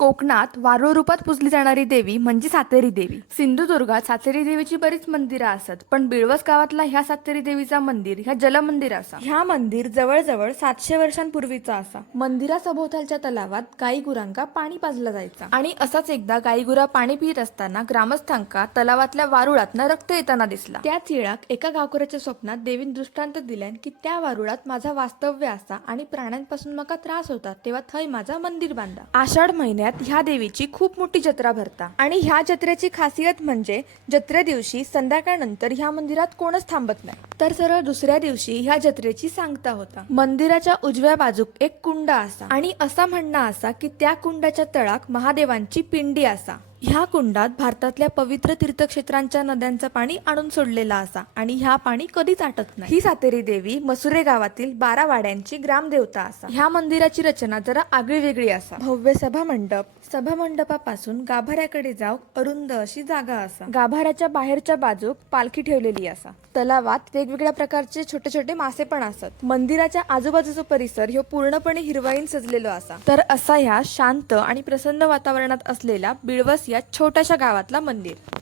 कोकणात वारुळ रूपात पुजली जाणारी देवी म्हणजे सातेरी देवी. सिंधुदुर्गात सातेरी देवीची बरीच मंदिरं असत पण बिळवस गावातला ह्या सातेरी देवीचा मंदिर ह्या जलमंदिर असा. ह्या मंदिर जवळजवळ सातशे वर्षांपूर्वीचा असा. मंदिरा सभोवतालच्या तलावात गाई गुरांका पाणी पाजलं जायचं. आणि असाच एकदा गाई गुरा पाणी पित असताना ग्रामस्थांका तलावातल्या वारुळातनं रक्त येताना दिसला. त्याच वेळाक एका गावकऱ्याच्या स्वप्नात देवीन दृष्टांत दिल्यान की त्या वारुळात माझा वास्तव्य असा आणि प्राण्यांपासून मका त्रास होता तेव्हा थंय माझा मंदिर बांधा आषाढ महिन्यात ह्या देवीची खूप मोठी जत्रा भरता. आणि ह्या जत्रेची खासियत म्हणजे जत्रे दिवशी संध्याकाळनंतर ह्या मंदिरात कोणच थांबत नाही. तर सरळ दुसऱ्या दिवशी ह्या जत्रेची सांगता होता. मंदिराच्या उजव्या बाजूक एक कुंड असा. आणि असा म्हणणं असा की त्या कुंडाच्या तळाक महादेवांची पिंडी असा. ह्या कुंडात भारतातल्या पवित्र तीर्थक्षेत्रांच्या नद्यांचं पाणी आणून सोडलेलं असा आणि ह्या पाणी कधीच आटत नाही. ही सातेरी देवी मसुरे गावातील बारा वाड्यांची ग्रामदेवता असा. ह्या मंदिराची रचना जरा आगळी वेगळी असा. भव्य सभा मंडप सभा मंडपापासून गाभाऱ्याकडे जाऊ अरुंद अशी जागा असा. गाभाऱ्याच्या बाहेरच्या बाजूक पालखी ठेवलेली असा. तलावात वेगवेगळ्या प्रकारचे छोटे छोटे मासे पण असत. मंदिराच्या आजूबाजूचा परिसर ह्यो पूर्णपणे हिरवाईन सजलेलो असा. तर असा ह्या शांत आणि प्रसन्न वातावरणात असलेला बिळवस या छोट्याशा गावातला मंदिर.